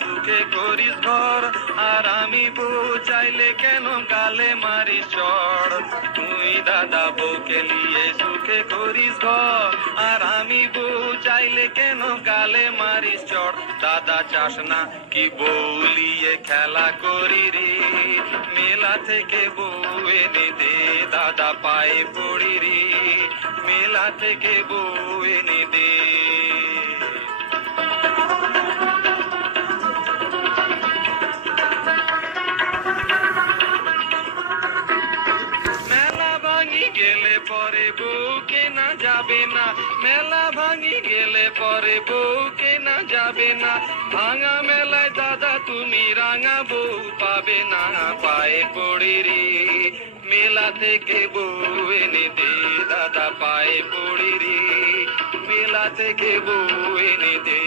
সুখে করিস ঘর, আর আমি বউ চাইলে কেন গালে মারিস চড়। তুই দাদা বউকে নিয়ে সুখে করিস ঘর, আর আমি বউ চাইলে কেন গালে মারিস চড়। দাদা চাস না কি বউ নিয়ে খেলা করি রে, মেলা থেকে বউ এনে দে দাদা পায়ে পড়ি রে, মেলা থেকে বউ এনে দে। মেলা ভাঙি গেলে পরে বউ কেনা যাবে না, মেলা ভাঙি গেলে পরে বউ কেনা যাবে না। ভাঙা মেলায় দাদা তুমি রাঙা বউ পাবে না, পায়ে পড়ি রে মেলা থেকে বউ এনে দে দাদা পায়ে পড়ি রে, মেলা থেকে বউ এনে দে।